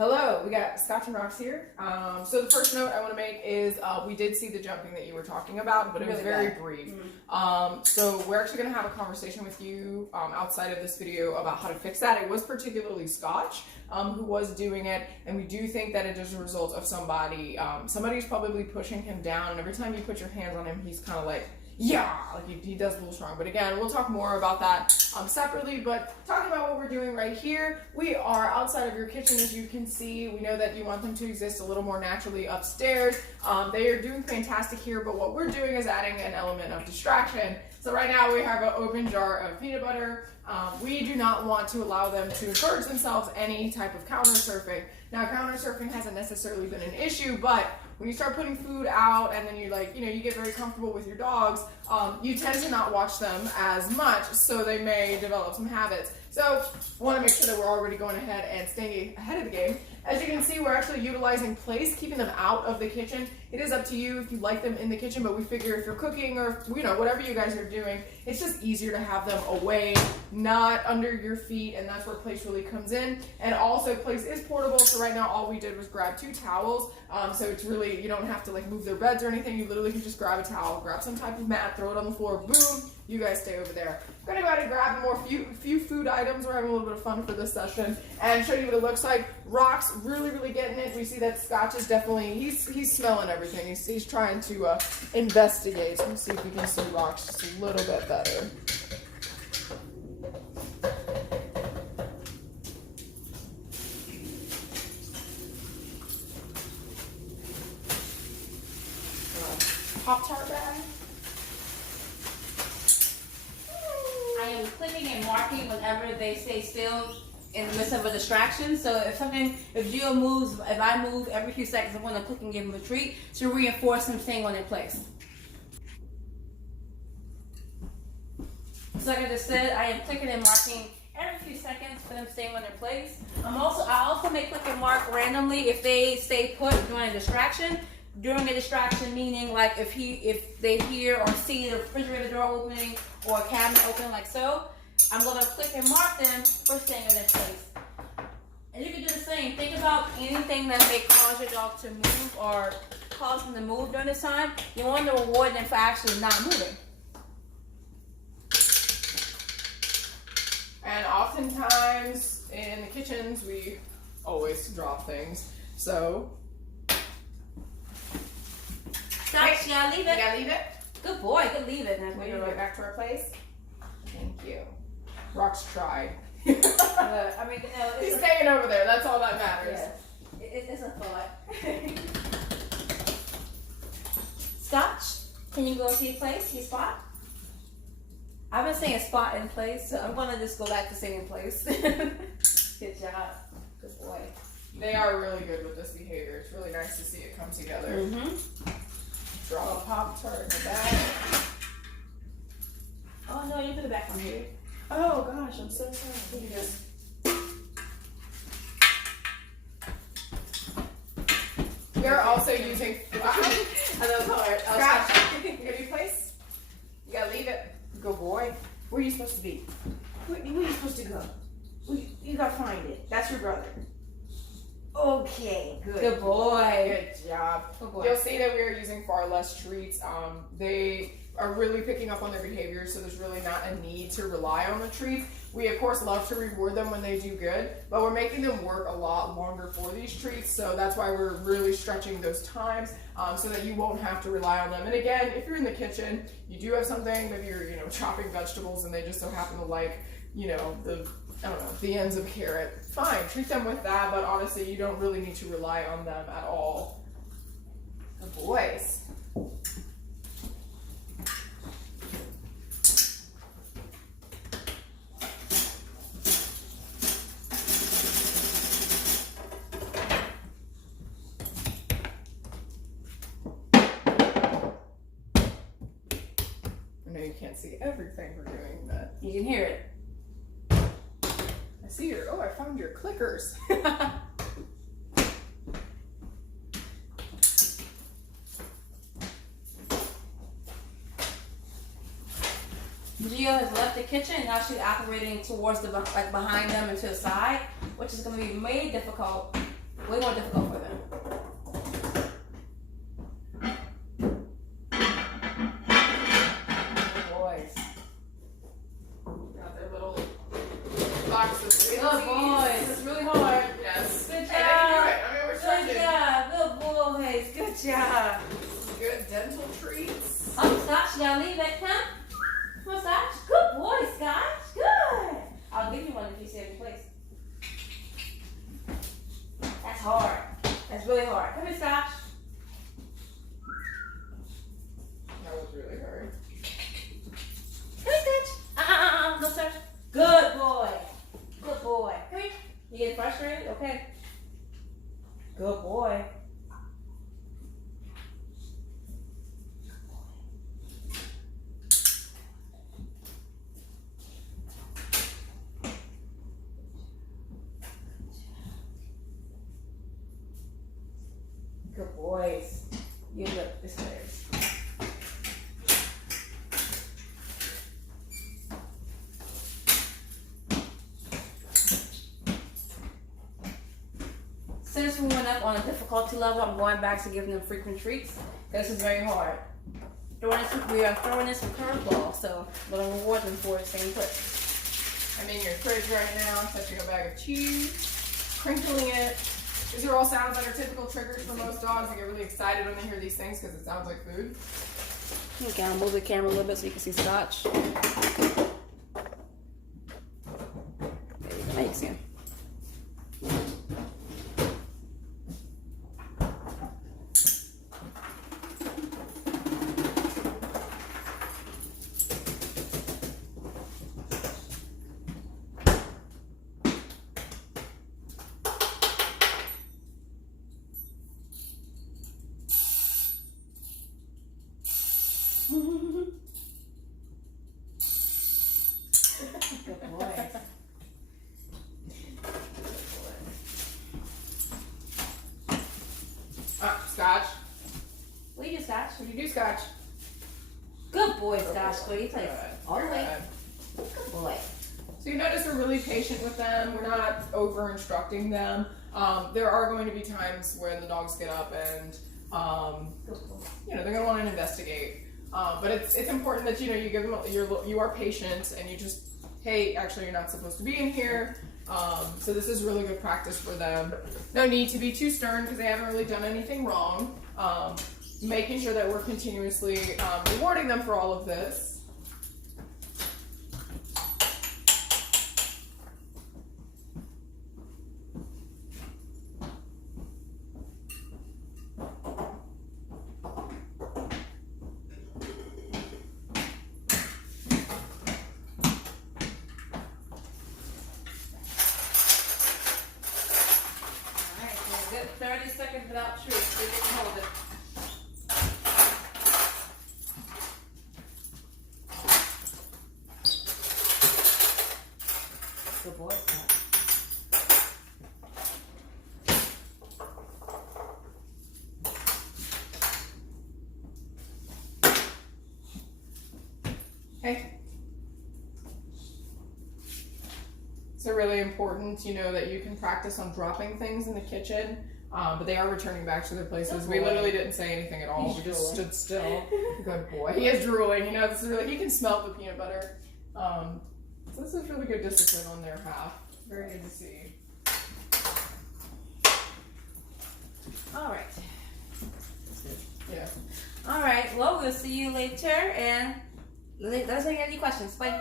Hello, we got Scotch Rocks here. So the first note I want to make is we did see the jumping that you were talking about, but it was very brief. So we're actually going to have a conversation with you outside of this video about how to fix that. It was particularly Scotch who was doing it, and we do think that it is a result of somebody's probably pushing him down, and every time you put your hands on him, he's kind of like, yeah, like he does a little strong. But again, we'll talk more about that separately. But talking about what we're doing right here, we are outside of your kitchen, as you can see. We know that you want them to exist a little more naturally upstairs. They are doing fantastic here, but what we're doing is adding an element of distraction. So right now we have an open jar of peanut butter. We do not want to allow them to encourage themselves any type of counter surfing. Now, counter surfing hasn't necessarily been an issue, but when you start putting food out and then you get very comfortable with your dogs, you tend to not watch them as much, so they may develop some habits. So want to make sure that we're already going ahead and staying ahead of the game. As you can see, we're actually utilizing place, keeping them out of the kitchen. It is up to you if you like them in the kitchen, but we figure if you're cooking or whatever you guys are doing, it's just easier to have them away, not under your feet, and that's where place really comes in. And also, place is portable, so right now all we did was grab 2 towels. So it's really, you don't have to move their beds or anything. You literally can just grab a towel, grab some type of mat, throw it on the floor, boom, you guys stay over there. I'm gonna go ahead and grab few food items. We're having a little bit of fun for this session and show you what it looks like. Rocks, really getting it. We see that Scotch is definitely, he's smelling everything. He's trying to investigate. Let's see if we can see Rocks just a little bit better. Pop-Tart bag. I am clicking and marking whenever they stay still in the midst of a distraction. So if I move every few seconds, I'm going to click and give them a treat to reinforce them staying on their place. So like I just said, I am clicking and marking every few seconds for them staying on their place. I also may click and mark randomly if they stay put during a distraction. During a distraction, meaning like if they hear or see the refrigerator door opening or a cabinet opening like so, I'm going to click and mark them for staying in their place. And you can do the same. Think about anything that may cause your dog to move or cause them to move during this time. You want to reward them for actually not moving. And oftentimes in the kitchens, we always drop things. So Stop, you gotta leave it. You gotta leave it? Good boy, good leave it. Now we get back to our place. Thank you. Rocks tried. He's He's staying over there. That's all that matters. Yeah. It's a thought. Scotch, can you go to your place, your spot? I've been saying spot in place, so I'm gonna just go back to saying place. Good job. Good boy. They are really good with this behavior. It's really nice to see it come together. Drop a Pop-Tart in the bag. Oh no, you put it back on here. Oh gosh, I'm so sorry. You just... We're also using... I know the color. Scotch, you got your place? You gotta leave it. Good boy. Where are you supposed to be? Where are you supposed to go? You gotta find it. That's your brother. Okay, good. Good boy. Good job. Good boy. You'll see that we are using far less treats. They are really picking up on their behavior, so there's really not a need to rely on the treats. We, of course, love to reward them when they do good, but we're making them work a lot longer for these treats, so that's why we're really stretching those times so that you won't have to rely on them. And again, if you're in the kitchen, you do have something, maybe you're chopping vegetables and they just so happen to like, the ends of carrot. Fine, treat them with that, but honestly, you don't really need to rely on them at all. Good boys. I know you can't see everything we're doing, but You can hear it. I see I found your clickers. Gio has left the kitchen and now she's operating towards behind them and to the side, which is going to be made difficult way more difficult for them. Boys. Got their little boxes. Good boys. It's really hard. Yes. Good Hey, they can do job. it. I mean, we're Good stretching. job. Good boys. Good job. Good dental treats. Scotch, you gotta leave it, huh? Come on, Scotch. Good boy, Scotch. Good. I'll give you one if you stay in place. That's hard. That's really hard. Come here, Scotch. That was really hard. Come here, Scotch. No, sir. Good boy. Good boy. Come here. You getting frustrated? Okay. Good boy. Good boys. You look this way. Since we went up on a difficulty level, I'm going back to giving them frequent treats. This is very hard. We are throwing in some curveball, so we're going to reward them for it staying put. I'm in your fridge right now, touching a bag of cheese, crinkling it. These are all sounds that are typical triggers for most dogs. They get really excited when they hear these things because it sounds like food. Okay, I'll move the camera a little bit so you can see Scotch. There you go. Now you can see him. Good boy. Scotch. What do you do, Scotch? What do you do, Scotch? Good boy, Scotch. Good. He plays all the Good. way. Good boy. So you notice we're really patient with them. We're not over instructing them. There are going to be times when the dogs get up and they're going to want to investigate. But it's important that you give them you are patient and you just, hey, actually you're not supposed to be in here. So this is really good practice for them. No need to be too stern because they haven't really done anything wrong. Making sure that we're continuously rewarding them for all of this. Good 30 seconds without treats. So you can hold it. Good boy, Scott. Hey. So really important, that you can practice on dropping things in the kitchen, but they are returning back to their places. We literally didn't say anything at all. We just stood still. Good boy. He is drooling. This is really, he can smell the peanut butter. So this is really good discipline on their half. Very good to see. All right. Yeah. All right. Well, we'll see you later, and let us know if you have any questions. Bye.